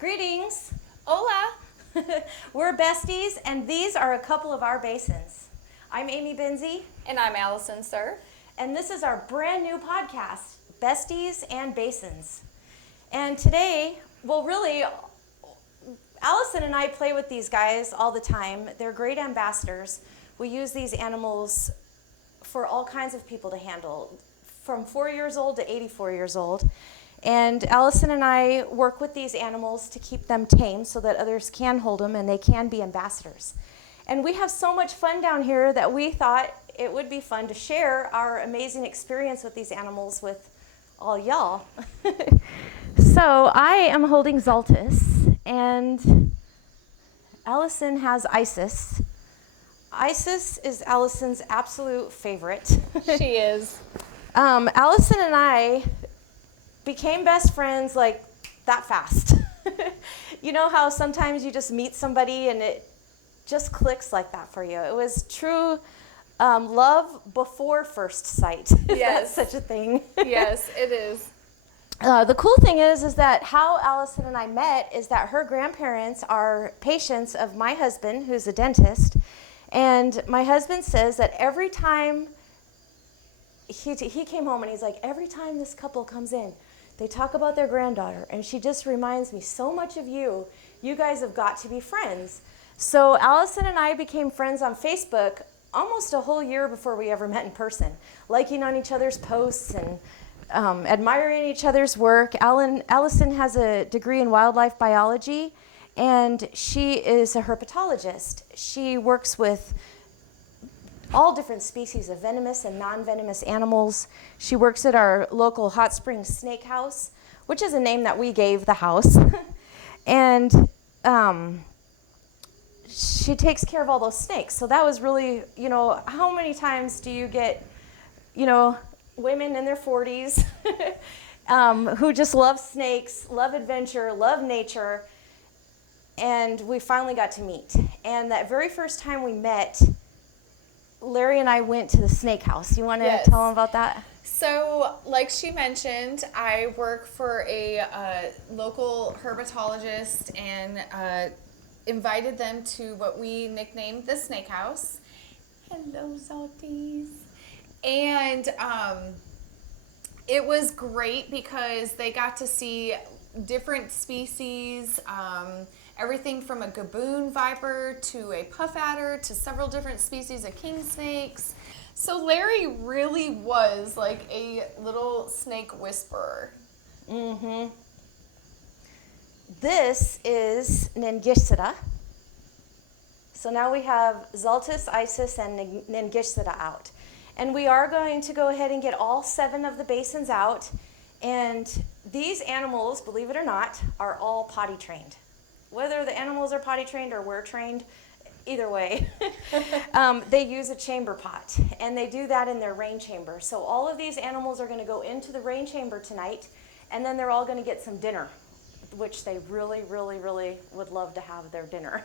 Greetings. Hola. We're Besties, and these are a couple of our basins. I'm Amy Benzie, And I'm Allison, sir. and this is our brand new podcast, Besties and Basins. And today, well, really, Allison and I play with these guys all the time. They're great ambassadors. We use these animals for all kinds of people to handle, from 4 years old to 84 years old. And Allison and I work with these animals to keep them tame so that others can hold them and they can be ambassadors. And we have so much fun down here that we thought it would be fun to share our amazing experience with these animals with all y'all. So I am holding Zaltys, and Allison has Isis. Isis is Allison's absolute favorite. She is. Allison and I became best friends like that fast. You know how sometimes you just meet somebody and it just clicks like that for you. It was true love before first sight, if Yes. that's such a thing. Yes, it is. The cool thing is that how Allison and I met is that her grandparents are patients of my husband, who's a dentist, and my husband says that every time he came home and he's like, every time this couple comes in, they talk about their granddaughter, and she just reminds me so much of you. You guys have got to be friends. So Allison and I became friends on Facebook almost a whole year before we ever met in person, liking on each other's posts and admiring each other's work. Allison has a degree in wildlife biology, and she is a herpetologist. She works with all different species of venomous and non-venomous animals. She works at our local hot springs snake house, which is a name that we gave the house. And she takes care of all those snakes. So that was really, how many times do you get, women in their 40s who just love snakes, love adventure, love nature, and we finally got to meet. And that very first time we met, Larry and I went to the snake house. You want to Yes. tell them about that? So, like she mentioned, I work for a local herpetologist and invited them to what we nicknamed the snake house. Hello, Zaltys. And it was great because they got to see different species, everything from a gaboon viper to a puff adder to several different species of king snakes. So Larry really was like a little snake whisperer. Mm-hmm. This is Ningishzida. So now we have Zaltys, Isis, and Ningishzida out. And we are going to go ahead and get all 7 of the basins out. And these animals, believe it or not, are all potty trained. Whether the animals are potty trained or we're trained, either way, they use a chamber pot, and they do that in their rain chamber. So all of these animals are going to go into the rain chamber tonight, and then they're all going to get some dinner, which they really, really, really would love to have their dinner.